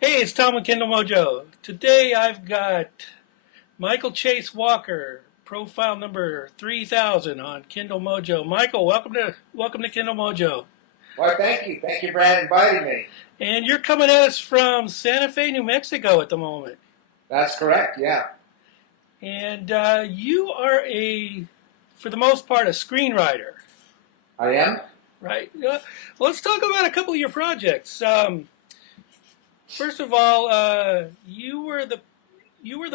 Hey, it's Tom with Kindle Mojo. Today I've got Michael Chase Walker, profile number 3000 on Kindle Mojo. Michael, welcome to Kindle Mojo. Well, thank you for inviting me. And you're coming at us from Santa Fe, New Mexico at the moment. That's correct, yeah. And you are for the most part, a screenwriter. I am? Right. Let's talk about a couple of your projects. First of all, you were the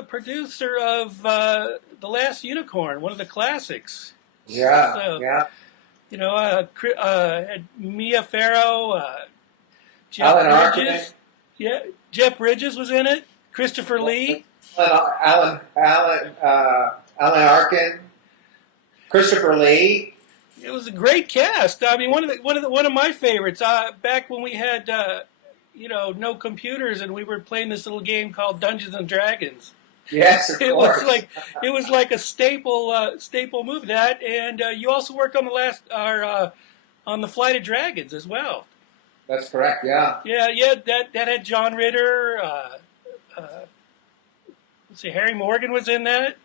producer of The Last Unicorn, one of the classics. Yeah, So, yeah. Had Mia Farrow, Alan Jeff Arkin. Bridges. Yeah, Jeff Bridges was in it. Christopher Lee. Alan Arkin. Christopher Lee. It was a great cast. I mean, one of my favorites. Back when we had no computers and we were playing this little game called Dungeons and Dragons. Yes, of course. It was like a staple move. That, and you also worked on on the Flight of Dragons as well. That's correct, yeah. Yeah. That had John Ritter. Let's see, Harry Morgan was in that.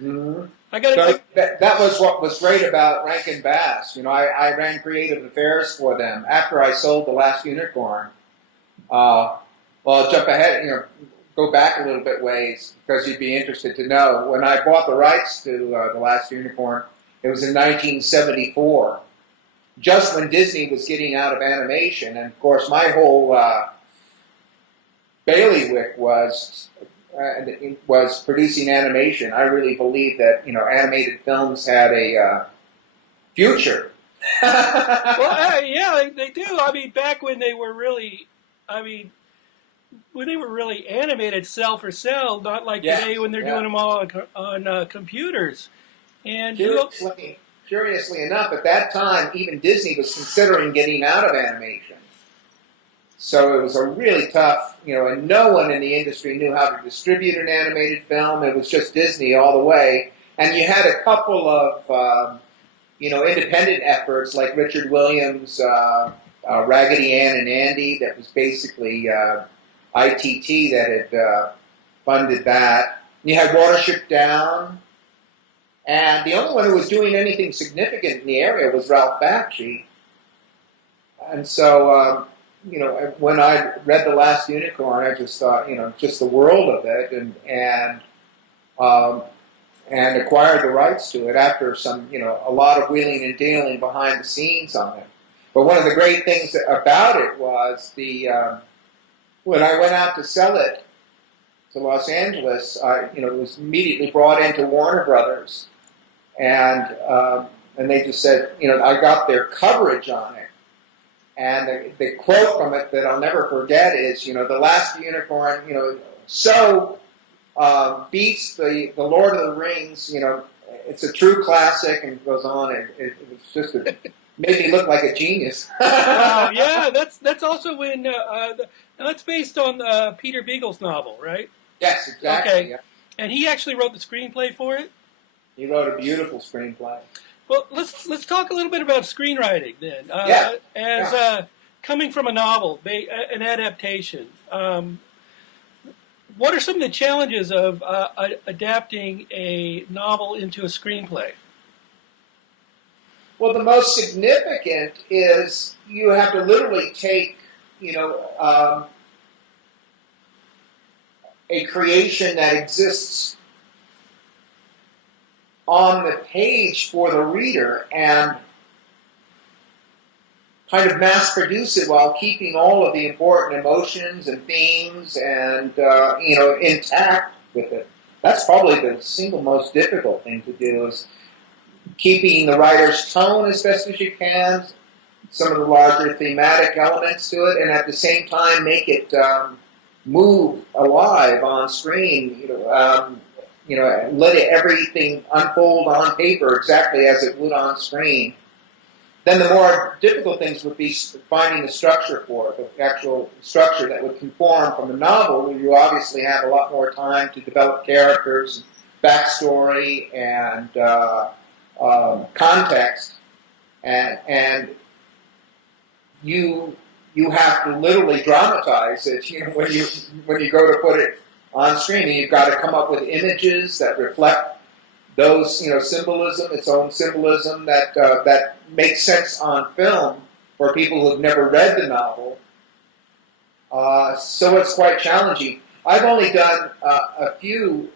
Mm-hmm. That was what was great about Rankin Bass. I ran creative affairs for them after I sold The Last Unicorn. Well, I'll jump ahead, go back a little bit ways because you'd be interested to know. When I bought the rights to The Last Unicorn, it was in 1974, just when Disney was getting out of animation. And, of course, my whole bailiwick was producing animation. I really believed that, animated films had a future. Well, yeah, they do. I mean, back when they were really animated cell for cell, not like today when they're doing them all on computers. And curiously enough, at that time, even Disney was considering getting out of animation. So it was a really tough, and no one in the industry knew how to distribute an animated film. It was just Disney all the way. And you had a couple of, independent efforts like Richard Williams' Raggedy Ann and Andy, that was basically ITT that had funded that. You had Watership Down, and the only one who was doing anything significant in the area was Ralph Bakshi. And so, when I read The Last Unicorn, I just thought, just the world of it, and acquired the rights to it after some, a lot of wheeling and dealing behind the scenes on it. But one of the great things about it was when I went out to sell it to Los Angeles, it was immediately brought into Warner Brothers, and they just said, I got their coverage on it, and the quote from it that I'll never forget is, The Last Unicorn, so beats the Lord of the Rings, it's a true classic, and goes on. It was just made me look like a genius. Wow, yeah, that's also when that's based on Peter Beagle's novel, right? Yes, exactly. Okay, yeah. And he actually wrote the screenplay for it. He wrote a beautiful screenplay. Well, let's talk a little bit about screenwriting then. Coming from a novel, an adaptation. What are some of the challenges of adapting a novel into a screenplay? Well, the most significant is you have to literally take, a creation that exists on the page for the reader and kind of mass produce it while keeping all of the important emotions and themes and, intact with it. That's probably the single most difficult thing to do, is keeping the writer's tone as best as you can, some of the larger thematic elements to it, and at the same time make it move alive on screen. Let everything unfold on paper exactly as it would on screen. Then the more difficult things would be finding the structure for it, the actual structure that would conform from a novel, where you obviously have a lot more time to develop characters, backstory, and context, and you you have to literally dramatize it. When you go to put it on screen, and you've got to come up with images that reflect those symbolism, its own symbolism that makes sense on film for people who've never read the novel. So it's quite challenging. I've only done a few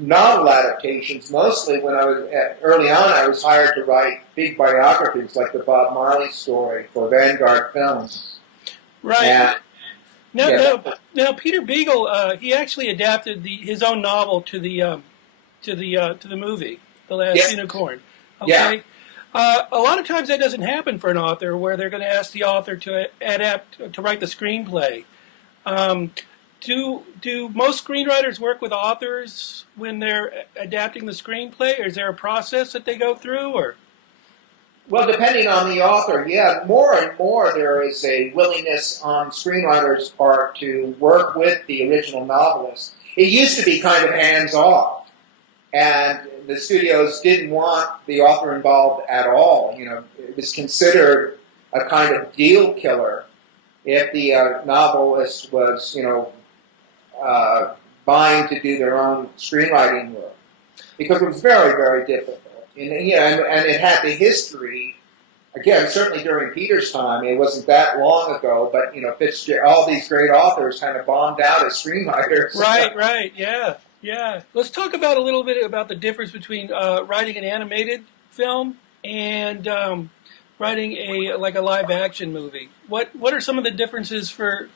novel adaptations. Mostly when I was early on, I was hired to write big biographies like the Bob Marley Story for Vanguard Films. Right. Now, Peter Beagle, he actually adapted his own novel to the movie, The Last Unicorn. Okay. Yeah. A lot of times that doesn't happen for an author, where they're going to ask the author to write the screenplay. Do most screenwriters work with authors when they're adapting the screenplay? Or is there a process that they go through, or? Well, depending on the author, yeah, more and more there is a willingness on screenwriters' part to work with the original novelist. It used to be kind of hands-off, and the studios didn't want the author involved at all. It was considered a kind of deal killer if the novelist was, buying to do their own screenwriting work, because it was very, very difficult. And it had the history, again, certainly during Peter's time. It wasn't that long ago, but, all these great authors kind of bombed out as screenwriters. Right, yeah. Let's talk about a little bit about the difference between writing an animated film and writing a live action movie. What are some of the differences for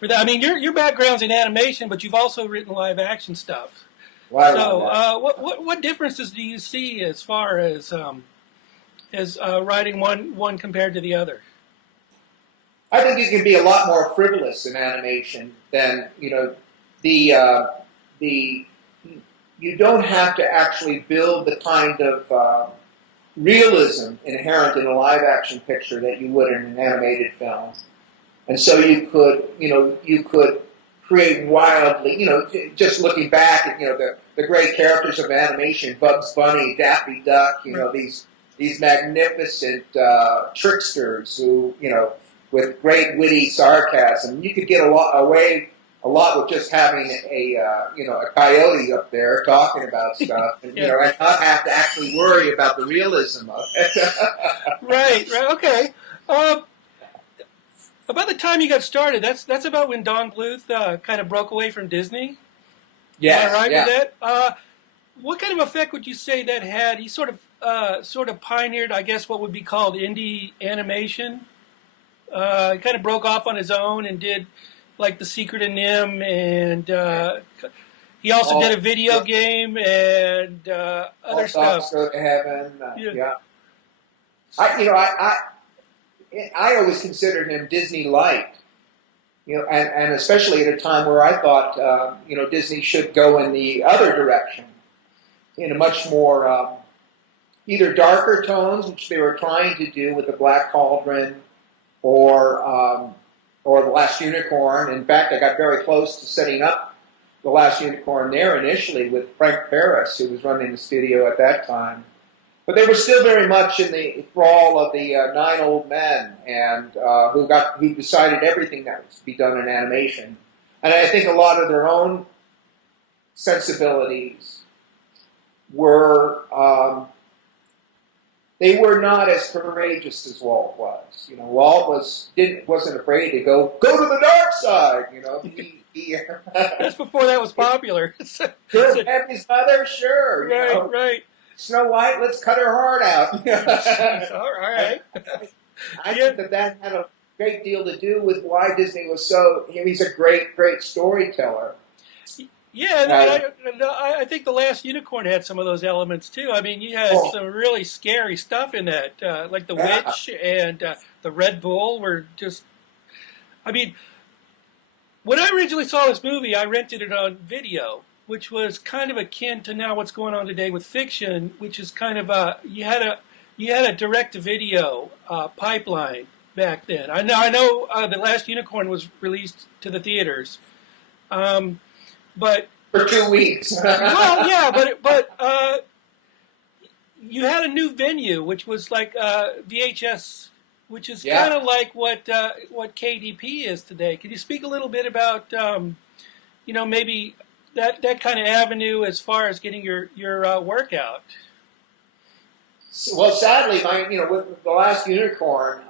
that? I mean, your background's in animation, but you've also written live action stuff. So, what differences do you see as far as writing one compared to the other? I think you can be a lot more frivolous in animation than you don't have to actually build the kind of realism inherent in a live action picture that you would in an animated film, and so you could create wildly, just looking back at the great characters of animation, Bugs Bunny, Daffy Duck, these magnificent tricksters who, with great witty sarcasm. You could get away a lot with just having a coyote up there talking about stuff, and and not have to actually worry about the realism of it. Right, okay. About the time you got started, that's about when Don Bluth kind of broke away from Disney. Yes, Am I right with that? What kind of effect would you say that had? He sort of pioneered, I guess, what would be called indie animation. He kind of broke off on his own and did like The Secret of Nim, and he also did a video game and other stuff. Go to Heaven. I always considered him Disney light, and especially at a time where I thought, Disney should go in the other direction, in a much more either darker tones, which they were trying to do with the Black Cauldron, or The Last Unicorn. In fact, I got very close to setting up The Last Unicorn there initially with Frank Paris, who was running the studio at that time. But they were still very much in the thrall of the 9 old men, and who decided everything that was to be done in animation. And I think a lot of their own sensibilities were they were not as courageous as Walt was. Walt wasn't afraid to go to the dark side. That's before that was popular. Good, Happy's mother, sure. Right. Snow White, let's cut her heart out. All right. I think that had a great deal to do with why Disney was so. He's a great, great storyteller. Yeah, I think The Last Unicorn had some of those elements too. I mean, you had some really scary stuff in that, like the witch and the Red Bull were just. I mean, when I originally saw this movie, I rented it on video, which was kind of akin to now what's going on today with fiction, which is kind of you had a direct-to-video pipeline back then. I know The Last Unicorn was released to the theaters, but for 2 weeks. Well, yeah, but you had a new venue, which was like VHS which is Yeah. kind of like what KDP is today. Can you speak a little bit about maybe that kind of avenue as far as getting your work out? Well, sadly, with the last unicorn,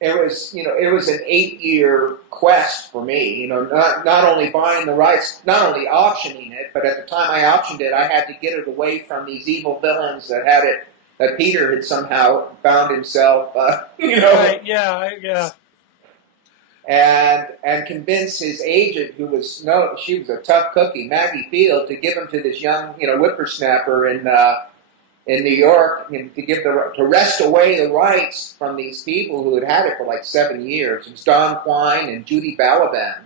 it was an 8-year quest for me. Not only buying the rights, not only optioning it, but at the time I optioned it, I had to get it away from these evil villains that Peter had somehow found himself, Right? Yeah. and convince his agent, she was a tough cookie, Maggie Field, to give him to this young, whippersnapper in New York, to wrest away the rights from these people who had it for like 7 years. It was Don Quine and Judy Balaban.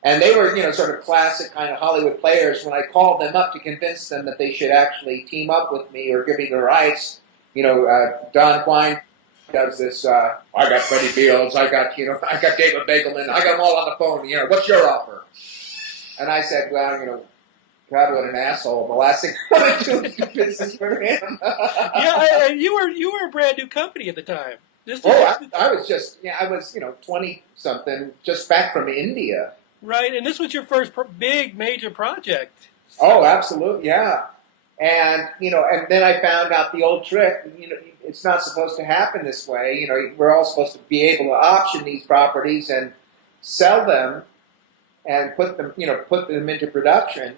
And they were, sort of classic kind of Hollywood players. When I called them up to convince them that they should actually team up with me or give me the rights, Don Quine does this, I got Freddie Fields, I got David Begelman, I got them all on the phone, what's your offer? And I said, well, God, what an asshole. The last thing I want to do is do business for him. Yeah, and you were a brand new company at the time. I was 20-something, just back from India. Right, and this was your first big major project. Oh, absolutely, yeah. And, and then I found out the old trick, it's not supposed to happen this way. We're all supposed to be able to option these properties and sell them and put them into production.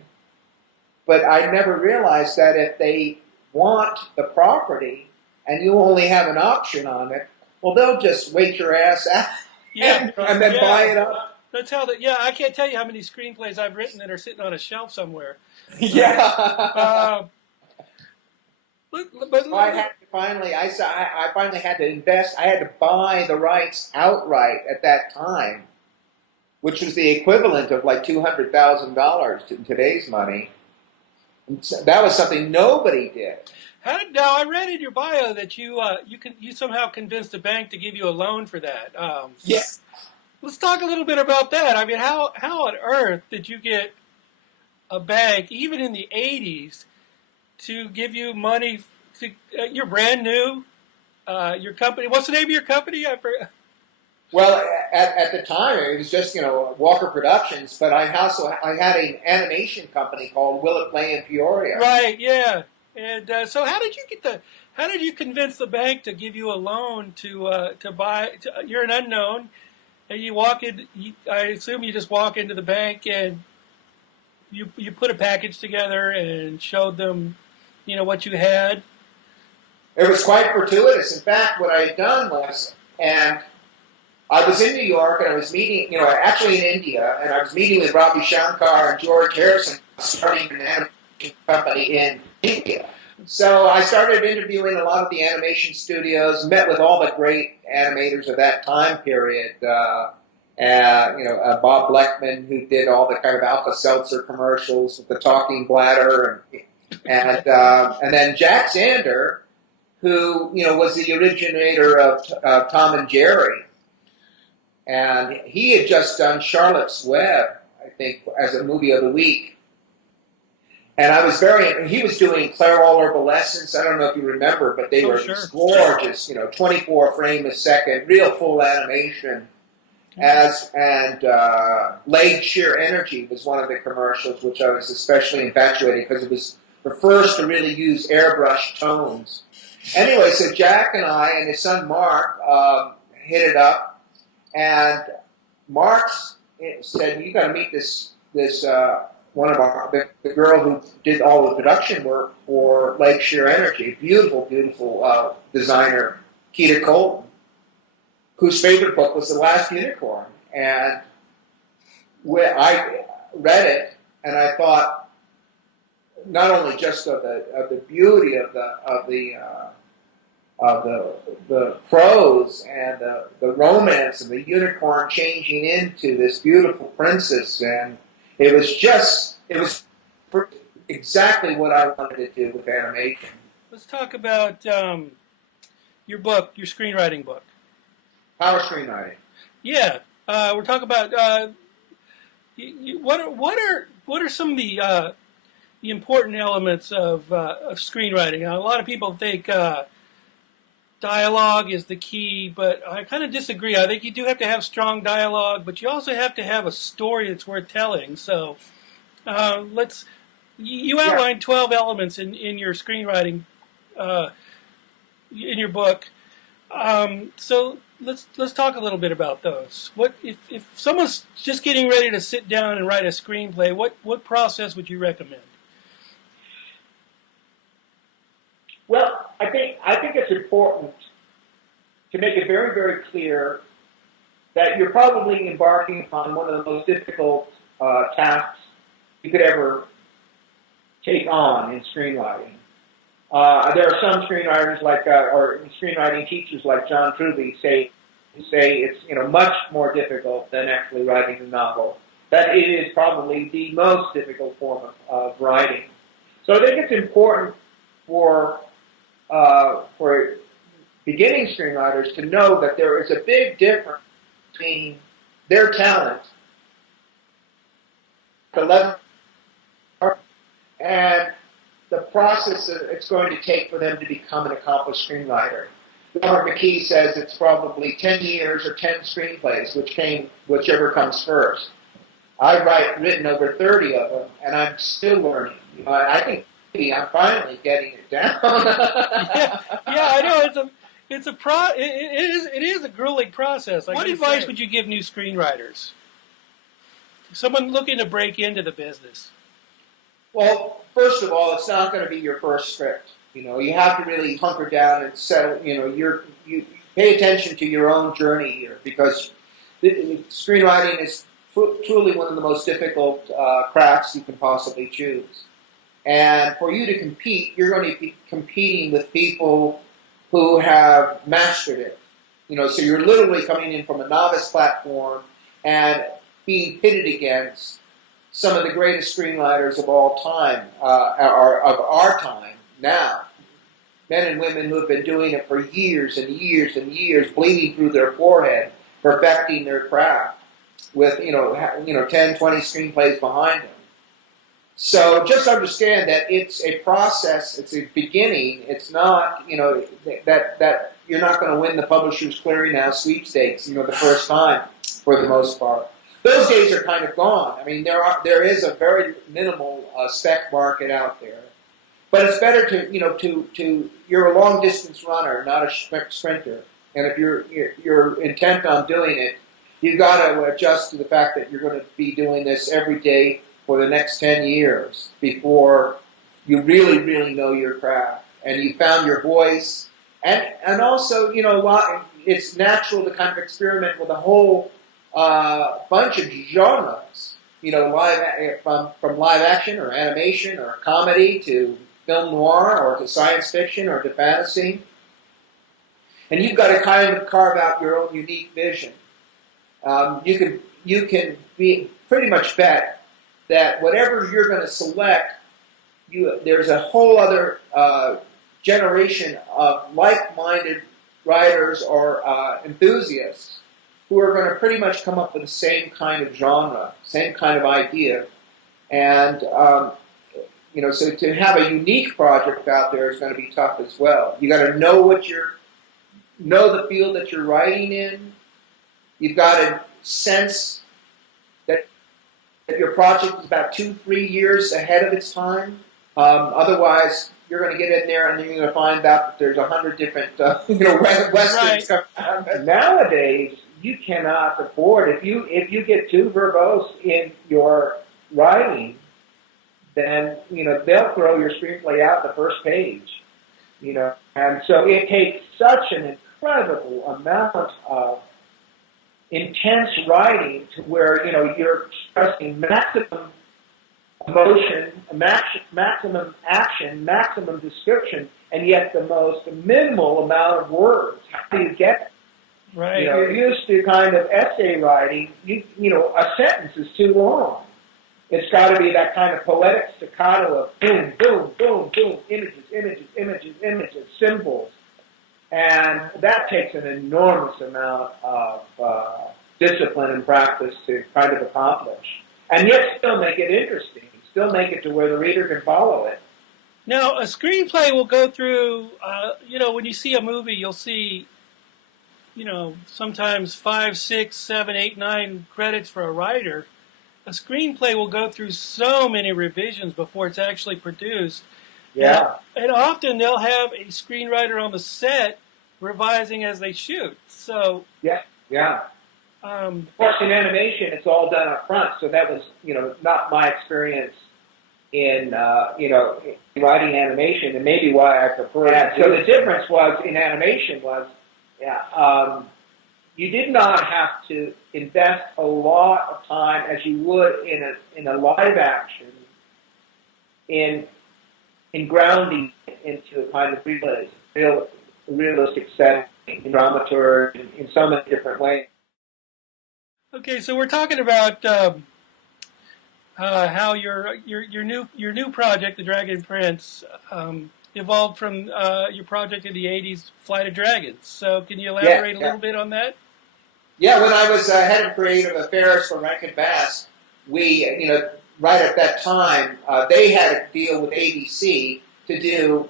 But I never realized that if they want the property and you only have an option on it, well, they'll just wait your ass out and then buy it up. That's how I can't tell you how many screenplays I've written that are sitting on a shelf somewhere. Yeah. But I finally had to invest. I had to buy the rights outright at that time, which was the equivalent of like $200,000 in today's money. And so that was something nobody did. Now I read in your bio that you somehow convinced a bank to give you a loan for that. Yes. Let's talk a little bit about that. I mean, how on earth did you get a bank, even in the 80s, to give you money? You're brand new. Your company. What's the name of your company? Well, at the time it was just Walker Productions, but I had an animation company called Will It Play in Peoria. Right. Yeah. And so, how did you convince the bank to give you a loan to buy? You're an unknown, and you walk in. I assume you just walk into the bank and you put a package together and showed them, what you had. It was quite fortuitous. In fact, what I had done was, and I was in New York, and I was meeting, actually in India, and I was meeting with Ravi Shankar and George Harrison, starting an animation company in India. So I started interviewing a lot of the animation studios, met with all the great animators of that time period. Bob Bleckman, who did all the kind of Alka-Seltzer commercials with the talking bladder, and then Jack Zander, who was the originator of Tom and Jerry, and he had just done Charlotte's Web, I think, as a movie of the week. And he was doing Clairol Herbaliscence. I don't know if you remember, but they were gorgeous, 24 frame a second, real full animation. Laid Sheer Energy was one of the commercials, which I was especially infatuated because it was the first to really use airbrush tones. Anyway, so Jack and I and his son Mark hit it up, and Mark said, "You got to meet this one of the girl who did all the production work for Lake Sheer Energy, beautiful designer, Keita Colton, whose favorite book was The Last Unicorn." And I read it, and I thought not only just of the beauty of the prose and the romance and the unicorn changing into this beautiful princess, and it was exactly what I wanted to do with animation. Let's talk about your book, your screenwriting book. Power Screenwriting. Yeah, we're talking about what are some of the important elements of screenwriting. Now, a lot of people think dialogue is the key, but I kind of disagree. I think you do have to have strong dialogue, but you also have to have a story that's worth telling. So you outlined 12 elements in your screenwriting, in your book. So let's talk a little bit about those. What if someone's just getting ready to sit down and write a screenplay? What process would you recommend? Well, I think it's important to make it very, very clear that you're probably embarking upon one of the most difficult tasks you could ever take on in screenwriting. There are some screenwriters or screenwriting teachers like John Truby say it's much more difficult than actually writing a novel. That it is probably the most difficult form of writing. So I think it's important for beginning screenwriters to know that there is a big difference between their talent, the level, and the process that it's going to take for them to become an accomplished screenwriter. Robert McKee says it's probably 10 years or 10 screenplays, whichever comes first. I've written over 30 of them, and I'm still learning. I think I'm finally getting it down. yeah, I know it is a grueling process. What advice would you give new screenwriters? Someone looking to break into the business. Well, first of all, it's not going to be your first script. You have to really hunker down and settle. You pay attention to your own journey here, because screenwriting is truly one of the most difficult crafts you can possibly choose. And for you to compete, you're going to be competing with people who have mastered it. So you're literally coming in from a novice platform and being pitted against some of the greatest screenwriters of all time, or of our time now. Men and women who have been doing it for years and years and years, bleeding through their forehead, perfecting their craft with 10, 20 screenplays behind them. So just understand that it's a process, it's a beginning. It's not, that you're not going to win the Publishers Clearinghouse sweepstakes, the first time, for the most part. Those days are kind of gone. I mean, there is a very minimal spec market out there, but it's better to you're a long distance runner, not a sprinter. And if you're intent on doing it, you've got to adjust to the fact that you're going to be doing this every day for the next 10 years before you really, really know your craft and you found your voice. And also, it's natural to kind of experiment with a whole bunch of genres, from live action or animation or comedy to film noir or to science fiction or to fantasy. And you've got to kind of carve out your own unique vision. You can be pretty much bet that whatever you're going to select, there's a whole other generation of like-minded writers or enthusiasts who are going to pretty much come up with the same kind of genre, same kind of idea. And, so to have a unique project out there is going to be tough as well. You got to know the field that you're writing in. You've got to sense that your project is about 2-3 years ahead of its time. Otherwise, you're going to get in there and you're going to find out that there's 100 different, westerns coming out. Nowadays, you cannot afford, if you get too verbose in your writing, then they'll throw your screenplay out the first page. And so it takes such an incredible amount of intense writing to where you're expressing maximum emotion, maximum action, maximum description, and yet the most minimal amount of words. How do you get it? Right. You're used to kind of essay writing. A sentence is too long. It's got to be that kind of poetic staccato of boom, boom, boom, boom, images, images, images, images, symbols. And that takes an enormous amount of discipline and practice to kind of accomplish. And yet still make it interesting, still make it to where the reader can follow it. Now, a screenplay will go through, when you see a movie, you'll see, sometimes 5, 6, 7, 8, 9 credits for a writer. A screenplay will go through so many revisions before it's actually produced. Yeah. And often they'll have a screenwriter on the set revising as they shoot. So Yeah. Of course, in animation, it's all done up front. So that was, not my experience in, writing animation, and maybe why I prefer it. So the difference was in animation was, you did not have to invest a lot of time as you would in a live action in grounding it into a kind of realistic setting, in dramaturgy, in so many different ways. Okay, so we're talking about how your new project, The Dragon Prince, evolved from your project in the '80s, Flight of Dragons. So can you elaborate a little bit on that? Yeah, when I was head of creative affairs for Rankin Bass, we, right at that time, they had a deal with ABC to do,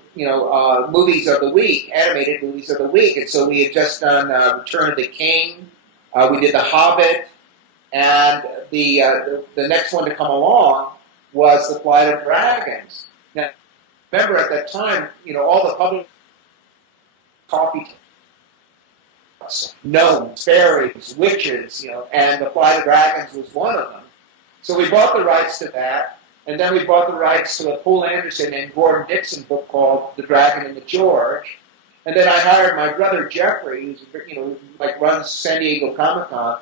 movies of the week, animated movies of the week. And so we had just done Return of the King, we did The Hobbit, and the next one to come along was The Flight of Dragons. Now, remember at that time, all the public coffee gnomes, fairies, witches, and The Flight of Dragons was one of them. So we bought the rights to that, and then we bought the rights to a Poul Anderson and Gordon Dixon book called The Dragon and the George. And then I hired my brother Jeffrey, who's runs San Diego Comic-Con,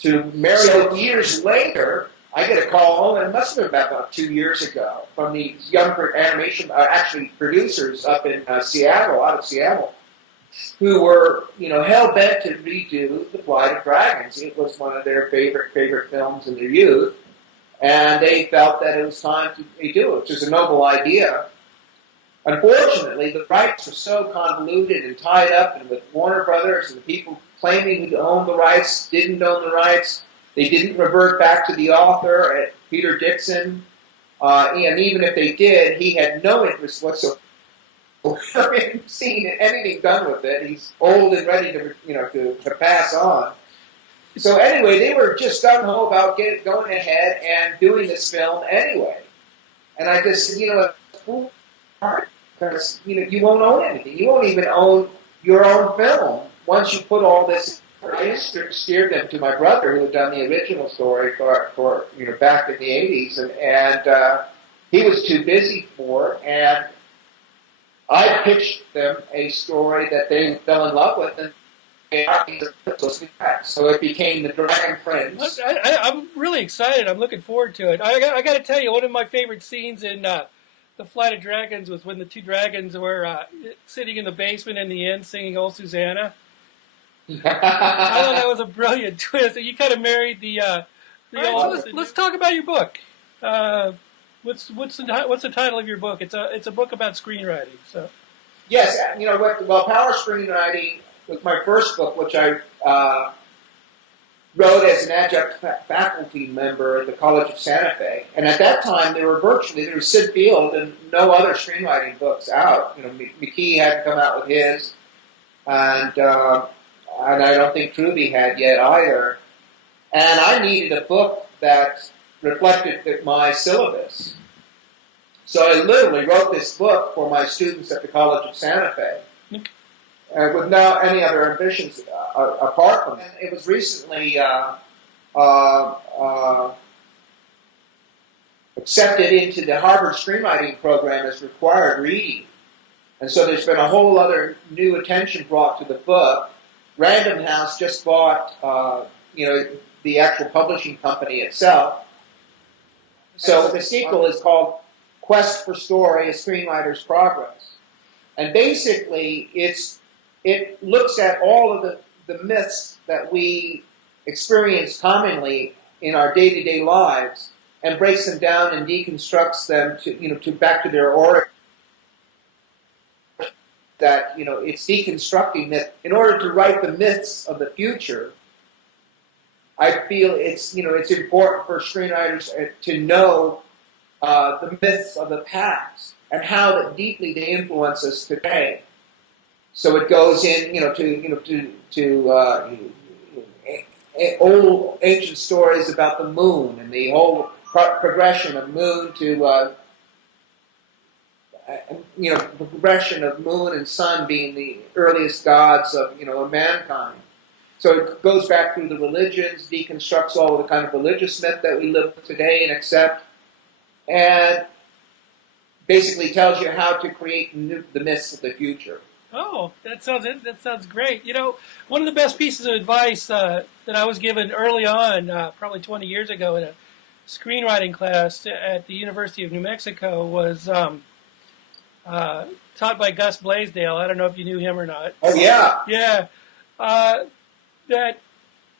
to marry. So years later, I get a call, and it must have been about 2 years ago, from these young animation, producers up in Seattle, out of Seattle, who were, hell-bent to redo The Flight of Dragons. It was one of their favorite films in their youth, and they felt that it was time to redo it, which is a noble idea. Unfortunately, the rights were so convoluted and tied up and with Warner Brothers, and the people claiming to own the rights didn't own the rights. They didn't revert back to the author, Peter Dixon, and even if they did, he had no interest whatsoever in seeing anything done with it. He's old and ready to pass on. So anyway, they were just gung-ho about going ahead and doing this film anyway. And I just said, it's hard, because you won't own anything. You won't even own your own film once you put all this. I steered them to my brother, who had done the original story for back in the '80s, and he was too busy for it. And I pitched them a story that they fell in love with, and so it became The Dragon Prince. I'm really excited. I'm looking forward to it. I got to tell you, one of my favorite scenes in The Flight of Dragons was when the two dragons were sitting in the basement in the inn singing "Old Susanna." I thought that was a brilliant twist. You kind of married the. So let's talk about your book. What's the title of your book? It's a book about screenwriting. So. Yes, Power Screenwriting was my first book, which I wrote as an adjunct faculty member at the College of Santa Fe. And at that time, there was Sid Field and no other screenwriting books out. McKee hadn't come out with his, and I don't think Truby had yet either. And I needed a book that reflected my syllabus. So I literally wrote this book for my students at the College of Santa Fe, with no any other ambitions apart from it. It was recently accepted into the Harvard screenwriting program as required reading. And so there's been a whole other new attention brought to the book. Random House just bought, the actual publishing company itself. So the sequel is called Quest for Story: A Screenwriter's Progress. And basically, it looks at all of the myths that we experience commonly in our day-to-day lives and breaks them down and deconstructs them to back to their origin. That, it's deconstructing that in order to write the myths of the future, I feel it's important for screenwriters to know the myths of the past and how that deeply they influence us today. So it goes in, old ancient stories about the moon and the whole progression of moon to, the progression of moon and sun being the earliest gods of, of mankind. So it goes back through the religions, deconstructs all of the kind of religious myth that we live today and accept, and basically tells you how to create the myths of the future. Oh, that sounds great. One of the best pieces of advice that I was given early on, probably 20 years ago, in a screenwriting class at the University of New Mexico was taught by Gus Blaisdell. I don't know if you knew him or not. Oh, yeah. Yeah. That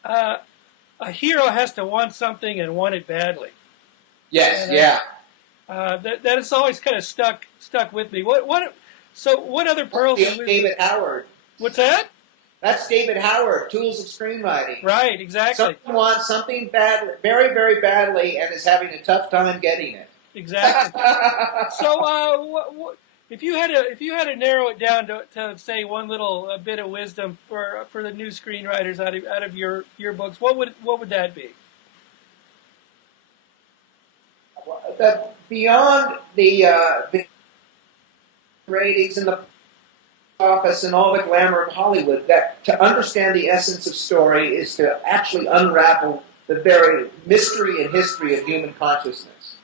a hero has to want something and want it badly. Yes, and, yeah. That has always kind of stuck with me. So what other pearls? David Howard. What's that? That's David Howard, Tools of Screenwriting. Right, exactly. Someone wants something badly, very, very badly, and is having a tough time getting it. Exactly. So, if you had to narrow it down to say one little bit of wisdom for the new screenwriters out of your books, what would that be? Beyond the ratings in the office and all the glamour of Hollywood, that to understand the essence of story is to actually unravel the very mystery and history of human consciousness.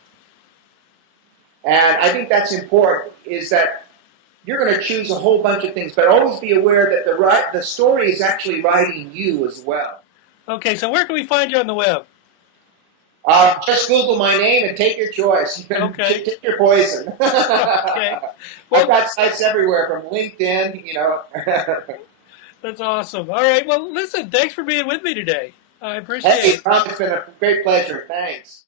And I think that's important, is that you're going to choose a whole bunch of things, but always be aware that the story is actually writing you as well. Okay, so where can we find you on the web? Just Google my name and take your choice. Okay. Take your poison. Okay. Well, I've got sites everywhere, from LinkedIn, That's awesome. All right. Well, listen, thanks for being with me today. I appreciate it. Hey, Tom, it's been a great pleasure. Thanks.